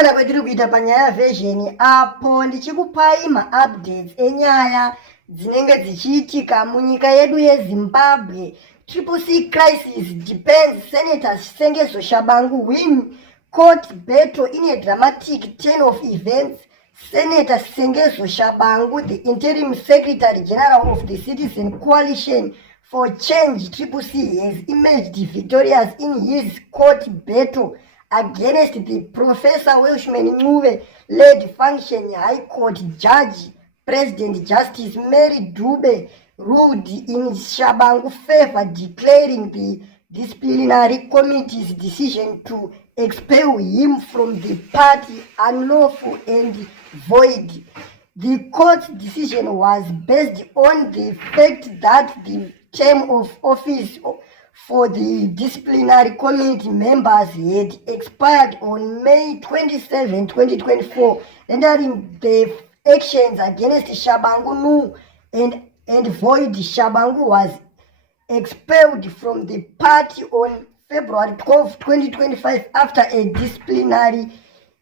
Kana kwetiri kuita panyaya version apo ndichikupai ma-updates enyaya dzinenge dzichiitika munyika yedu yeZimbabwe. Triple C crisis depends Senators Sengezo Shabangu win court battle in a dramatic turn of events. Senator Sengezo Shabangu, the interim Secretary General of the Citizen Coalition for Change Triple C, has emerged victorious in his court battle against the Professor Welshman Ncube-led Function High Court Judge. President Justice Mary Dube ruled in Shabangu's favor, declaring the disciplinary committee's decision to expel him from the party unlawful and void. The court's decision was based on the fact that the term of office for the disciplinary committee members had expired on May 27, 2024, rendering the actions against Shabangu null and void. Shabangu was expelled from the party on February 12, 2025 after a disciplinary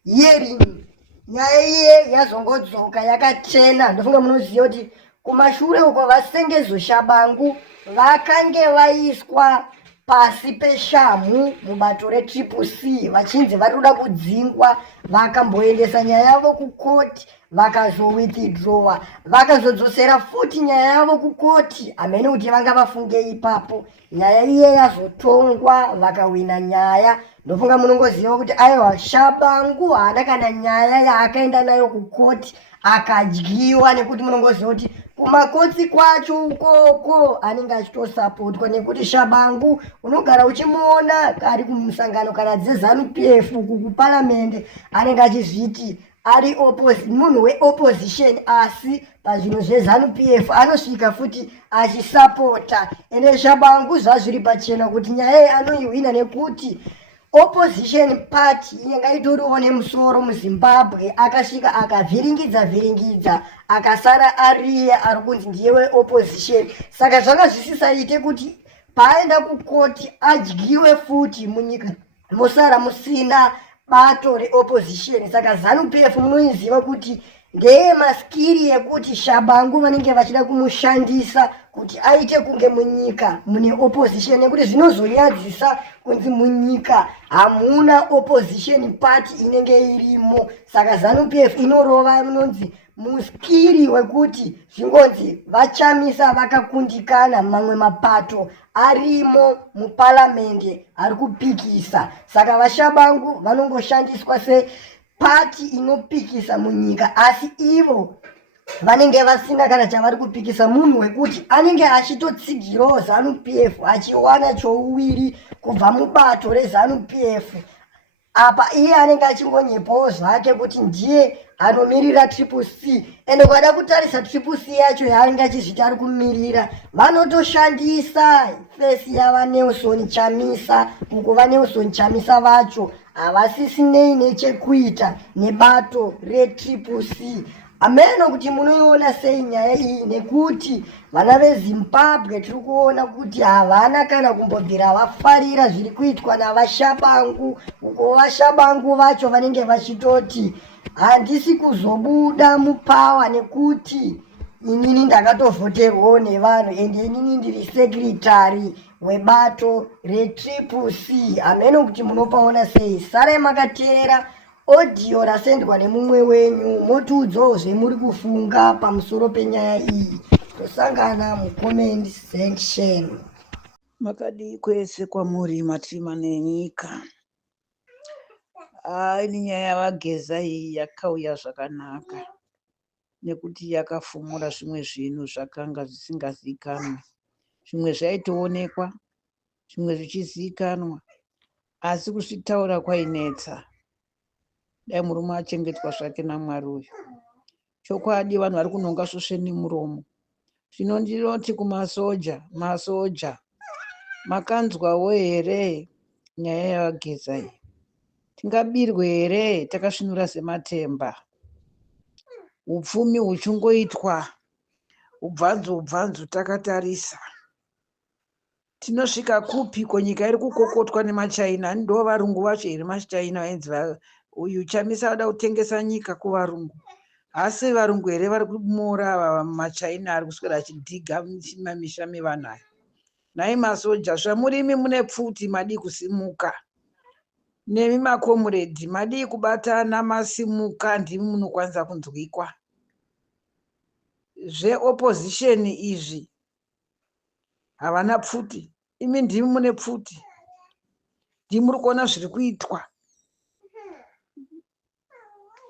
hearing. Nyaya iye yazongodzoka yakachena. Ndofunga munoziva kuti kumashure uko vaSengezo Shabangu vakange vaiswa pasi peshamhu mubato reTriple C vachinzi vari kuda kudzingwa, vakamboendesa nyaya yavo kukoti, vakazowithdrawa, vakazodzosera futi nyaya yavo kukoti, hamene kuti vanga vafunge ipapo. Nyaya iye yazotongwa, vakawina nyaya. Ndofunga munongoziva kuti aiwa Shabangu haana kana nyaya yaakaenda nayo kukoti akadyiwa, nekuti munongoziva kuti kumakotsi kwacho ukoko anenge achitosapotwa, nekuti Shabangu unogara uchimuona ari kumusangano kana dzeZANU-PF uku kuparamende anenge achizviti ari munhu weopposition, asi pazvinhu zveZANU-PF anosvika futi achisapota. Ende Shabangu zvazviri pachena kuti nyaya iyi anoihwina nekuti opposition party inenge itoriwo nemusoro muZimbabwe, akasvika akavhiringidza akasara ariye ari kunzi ndiye weopposition. Saka zvanga zvisisaite kuti paaenda kukoti adyiwe futi munyika mosara musina bato reopposition. Saka ZANU-PF munoiziva kuti ndeye maskiri ekuti Shabangu vanenge vachida kumushandisa kuti aite kunge munyika mune opposition, nekuti zvinozonyadzisa kunzi munyika hamuna opposition party inenge irimo. Saka ZANU-PF inorova munonzi muskiri wekuti zvingonzi vachamisa vakakundikana, mamwe mapato arimo muparamende ari kupikisa. Saka vaShabangu vanongoshandiswa sepati inopikisa munyika, asi ivo vanenge vasina kana chavari kupikisa. Munhu wekuti anenge achitotsigirawo ZANU-PF achiwana chouwiri kubva mubato reZANU-PF. Apa iye anenge achingonyepawo zvake kuti ndiye anomirira Triple C. Ende kwada kutarisa Triple C yacho yaanenge achizviti ari kumirira, vanotoshandisa fesi yavaNelson Chamisa, uko vaNelson Chamisa vacho havasisinei nechekuita nebato reTriple C. Ameno kuti munoiona sei nyaya iyi, nekuti vana veZimbabwe tiri kuona kuti havana kana kumbobvira vafarira zviri kuitwa navaShabangu, uko vaShabangu vacho vanenge vachitoti handisi kuzobuda mupawa nekuti inini ndakatovhoterwawo nevanhu ende inini ndiri sekretari webato reTriple C. Ameno kuti munopaona sei. Sarai makateera audio rasendwa nemumwe wenyu, motiudzawo zvemuri kufunga pamusoro penyaya iyi. Tosangana mucomment section. Makadii kwese kwamuri matima nenyika. Ini nyaya yavageza iyi yakauya zvakanaka, nekuti yakafumura zvimwe zvinhu zvakanga zvisingazikanwi. Zvimwe zvaitoonekwa, zvimwe zvichizikanwa, asi kuzvitaura kwainetsa. Dai murume achengetwa zvake naMwari uyu. Chokwadi vanhu vari kunonga svosheni muromo. Zvino ndinoti kumasoja, masoja, makanzwawo here nyaya yavageza iyi? Tingabirwe here takasvinura sematemba? Upfumi huchingoitwa, ubvanzu takatarisa. Tinosvika kupiko nyika iri kukokotwa nemaChina? Ndo varungu vacho here maChina vainzi uyu chamisa wada kutengesa nyika kuvarungu. Asi varungu here vari kumora machaina ari kuswera achidhiga mamisha mevanhu aya. Nhai masoja, zvamurimi mune pfuti madii kusimuka. Nemi makomuredhi madii kubatana masimuka, ndimi munokwanisa kunzwikwa. Zveopposition izvi havana pfuti, imi ndimi mune pfuti. Ndimi muri kuona zviri kuitwa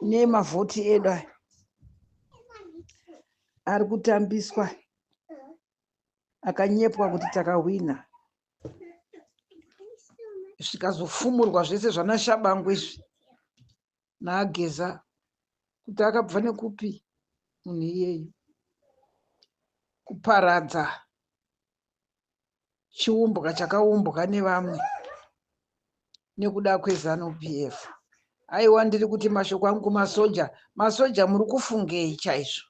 nemavhoti edu aya ari kutambiswa, akanyepwa kuti takahwina. Zvikazofumurwa zvese zvana Shabangu izvi naageza kuti akabva nekupi munhu iyeyu, kuparadza chiumbwa chakaumbwa nevamwe nekuda kweZanu PF. Aiwa, ndiri kuti mashoko angu kumasoja, masoja muri kufungei chaizvo?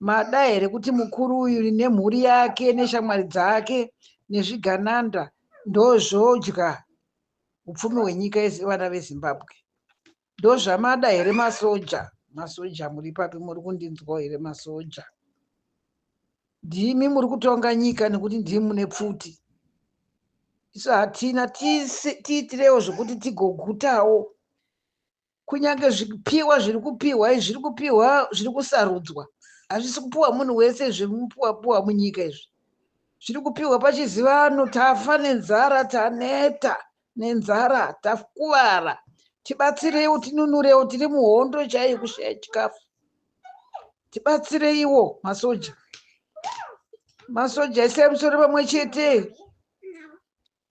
Mada here kuti mukuru uyu nemhuri yake neshamwari dzake nezvigananda ndozvodya upfumi hwenyika yevana veZimbabwe? Ndozvamada here masoja? Masoja muri papi? Muri kundinzwa here masoja? Ndimi muri kutonga nyika nekuti ndimi mune pfuti. Isu hatina, tiitirewo zvokuti tigogutawo. Kunyange zvipiwa zviri kupiwa izvi zviri kupiwa, zviri kusarudzwa. Hazvisi kupiwa munhu wese zvimupiwa munyika izvi. Zviri kupiwa pachizivano. Tafa nenzara, taneta nenzara, takuvara. Tibatsireiwo, tinunurewo, tiri muhondo chaiyo kushaya chikafu. Tibatsireiwo masoja. Masoja isai musoro pamwe chete,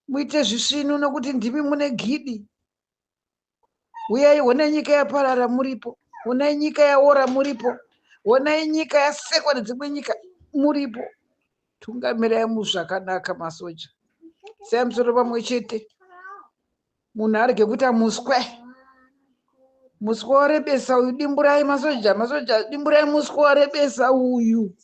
muite zvisvinu nokuti ndimi mune gidi. Uyai, honai nyika yaparara muripo, honai nyika yaora muripo, honai nyika yasekwa nedzimwe nyika muripo. Tungamirai muzvakanaka masoja, isai musoro pamwe chete. Munhu arege kuita muswe. Muswe warebesa uyu dimburai masoja, masoja dimburai muswe warebesa uyu.